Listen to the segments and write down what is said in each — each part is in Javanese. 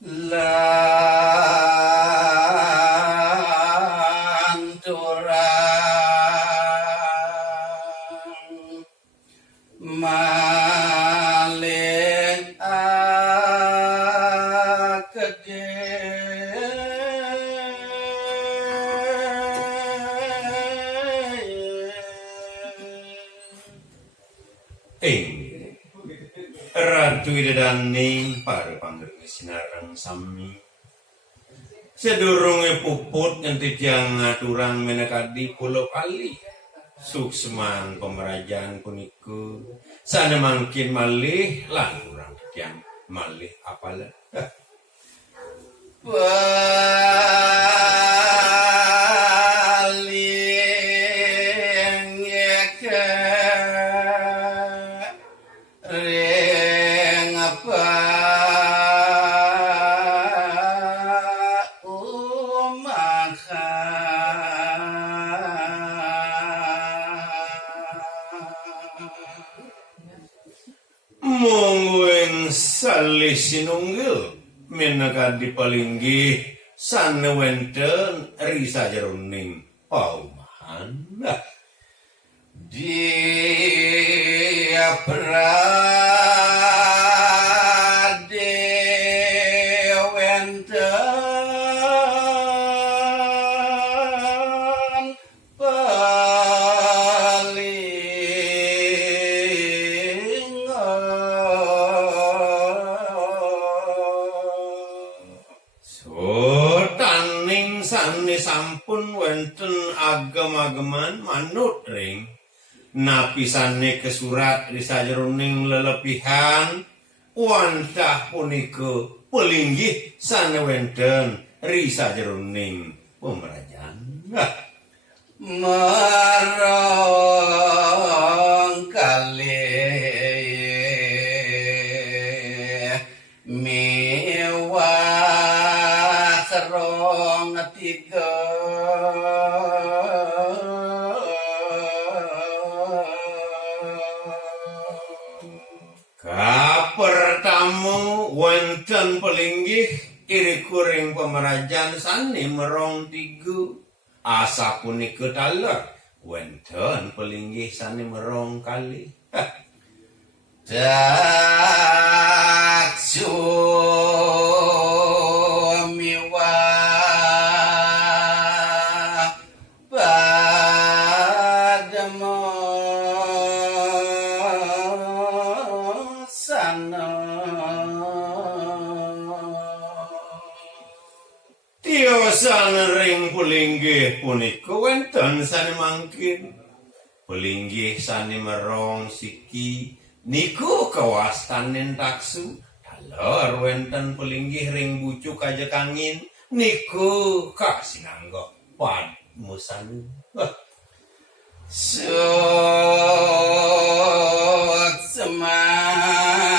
lanturang malih akede Ratu Idadaning para panggerti sinareng sami sedurunge puput ngenti tiang ngaturan menekadi pulau kali suksman pemerajaan puniku sana mangkin malih lan urang tiang malih apalah paling ring apa mungwing salih sinunggil menekadi palinggih sana wenten risa jeruning paumahan dia berade wenten paling taning sane sampun wenten agem-ageman manut ring napisane kesurat risa jeroning lelepihan wantah punika pelinggih sane wenten risa jeroning pemerajaan marang kalih mewah serong tiga pertamu wonten pelinggih iri kuring pemerajaan sane merong tigu asa punika taler wonten pelinggih sane merong kali daksu miwah pademo sana tiosan ring pelinggih punika wonten sane mangkin pelinggih sane merong siki niku kawastanen taksu taler wonten pelinggih ring bucuk ajek angin niku kasinangga padmusane sut semanyane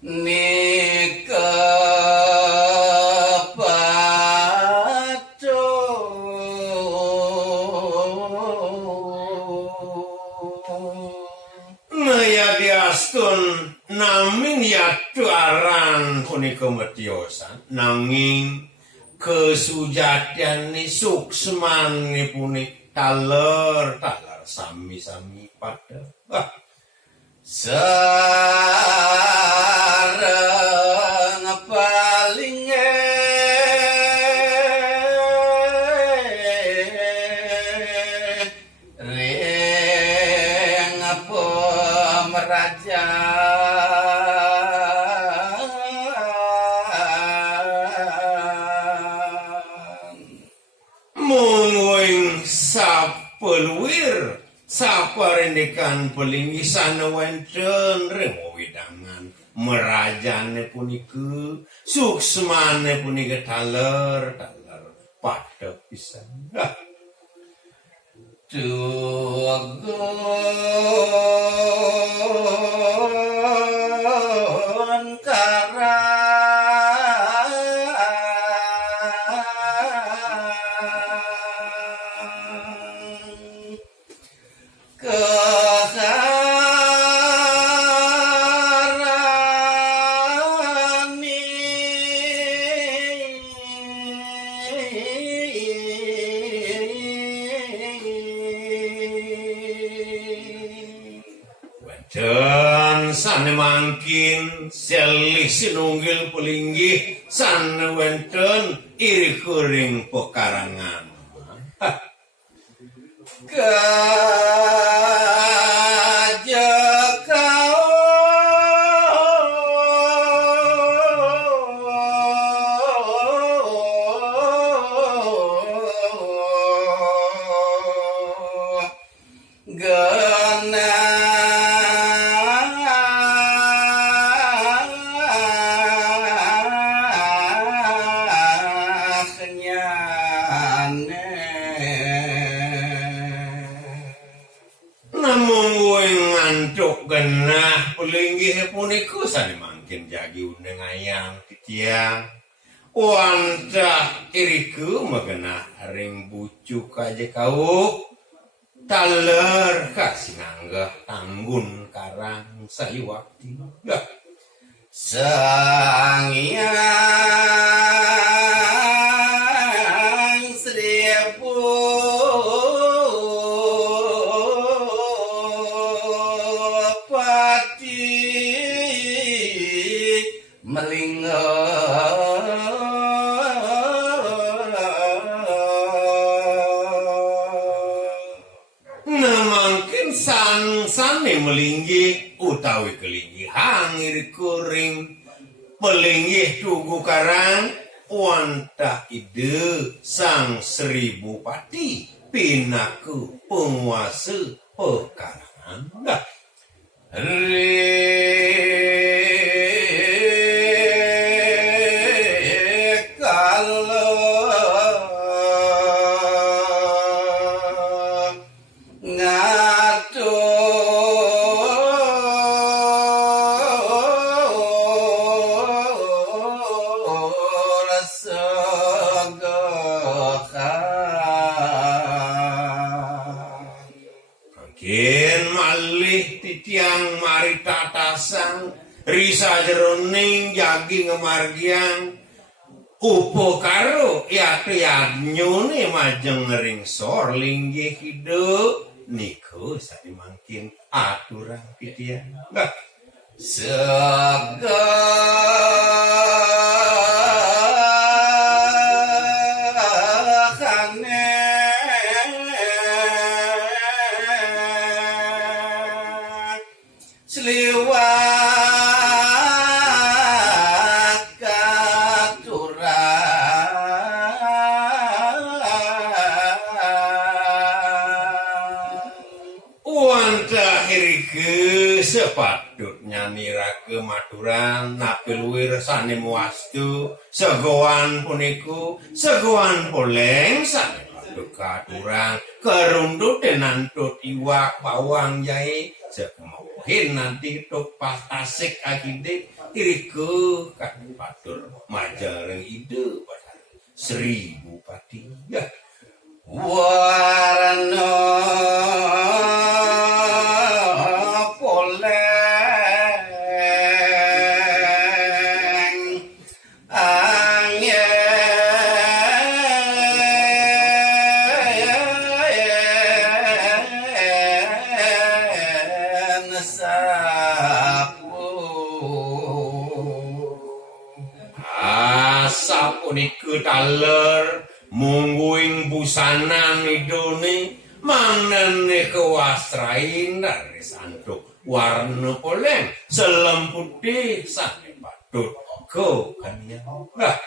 nika naya diastun namin yatu aran punika metiosan nanging kesujatian ni suksman ni punik taler sami-sami pada sareng paling ring pemerajaan mungwing sapeluwir saparendekan pelinggih sana wonten remo widangan merajane punika suksmane punika taler pada pisan tugon karang dan sane mangkin selih sinunggil pelinggih sane wenten iri kuring pekarangan kajekau namun weng ngantuk genah pelinggih puniku sane mangkin jagi undeng ayang titiang wantah iriku magenah ring bucuk aja kau taler kasih nanggah tanggun karang sayu wakti dah sang yang seribu pati namangkin sane melinggih utawi kelinggihan iri kuring pelinggih tugu karang wantah ide sang seribu pati pinaku penguasa pekarangan dah Ken malih titiang mari tatasang risa jeroning jagi ngemargiang upo karo yate nyone majeng ring sor linggih hidup niku sadi mangkin aturan titiang bah sepatutnya nirake maturan napi luwih resane muastu segoan puniku segoan poleng sane patut katuran kerundut denantut iwak bawang jahe sekemauhin nanti tok pas tasik akide iriku kan patur majareng ide pasar 1000 pati ya warna niku taler mungguing busana idone manene kewastrain dari santuk warna poleng selemput sane patut ko kanian bah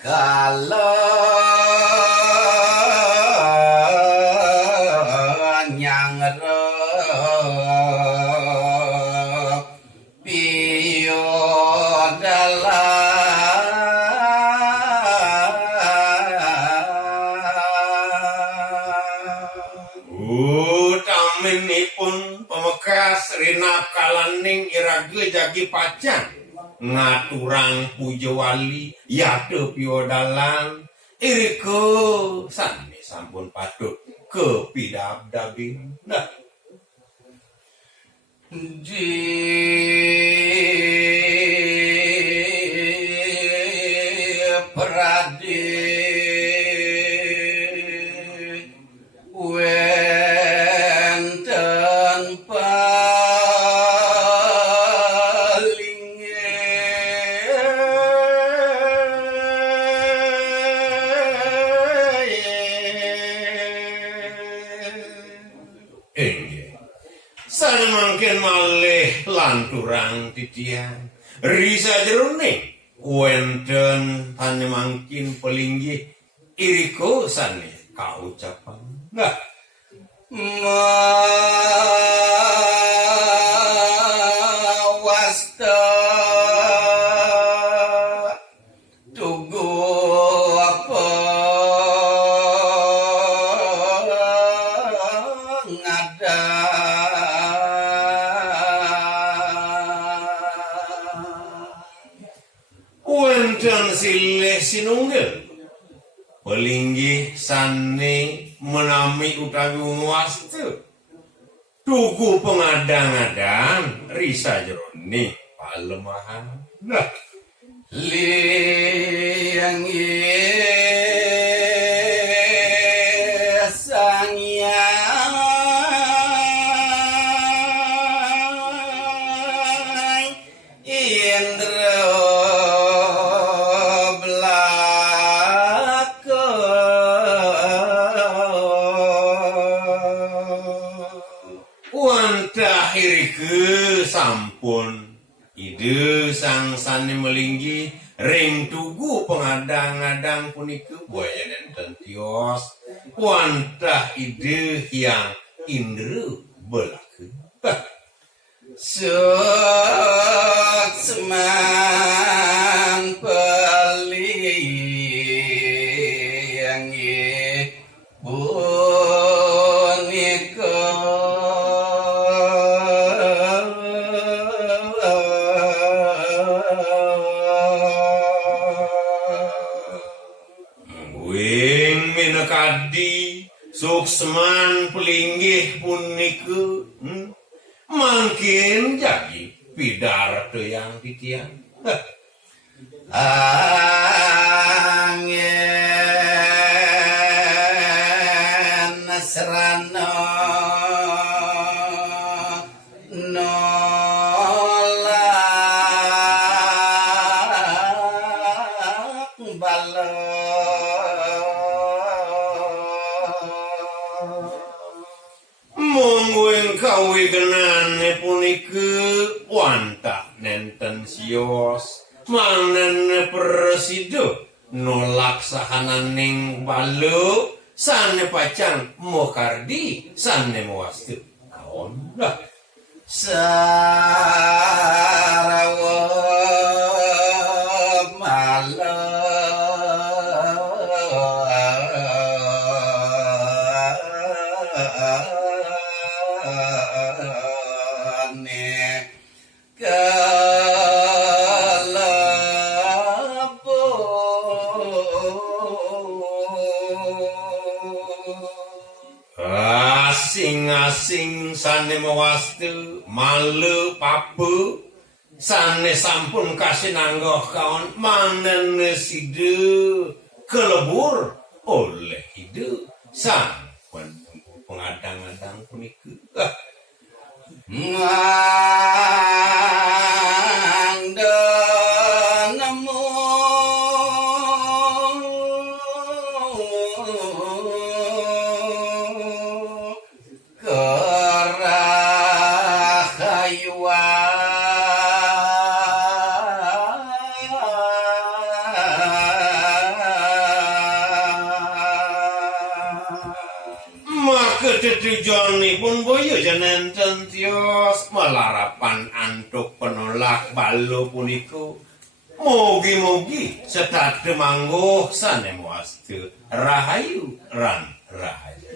kala nyangre taminipun pemekas rina kalaning irage jagi pacan ngaturang puja wali yate piodalan iriko sane sampun patut kepidabdabing nah di peradi wen mangken malih lanturang titian risa jeroning wenten tane mangkin pelinggih iriko sane kaucapan nah mawasta tugu apa ngada wenten silih sinunggil pelinggih sane menami utawi wastu tuku pengadang-adang risa jerone palemahan nah liang sangyang indra belaka wantah irike sampun ide sang sane melinggi ring tugu pengadang-adang punika buaya nenten tios wantah ide yang indra belaka Suksman peliang punika wing minakadi suksman pelinggih punika mangkin jadi pidar yang titian angin serana nolak bala monggoing kawigenane punika wantah nenten sios manen presido nolak sahananing balu sane pacang mokardi sane mewastu kaon lah Sarawa malane asing-asing sane mewastu malu papu sane sampun kasinanggoh kaon manen side kelebur oleh ide sampun pengadang-adang punika nganda nemu ketujuanipun boyo janenten tios melarapan antuk penolak balu punika mugi-mugi setade mangguh sane muastu rahayu ran rahayu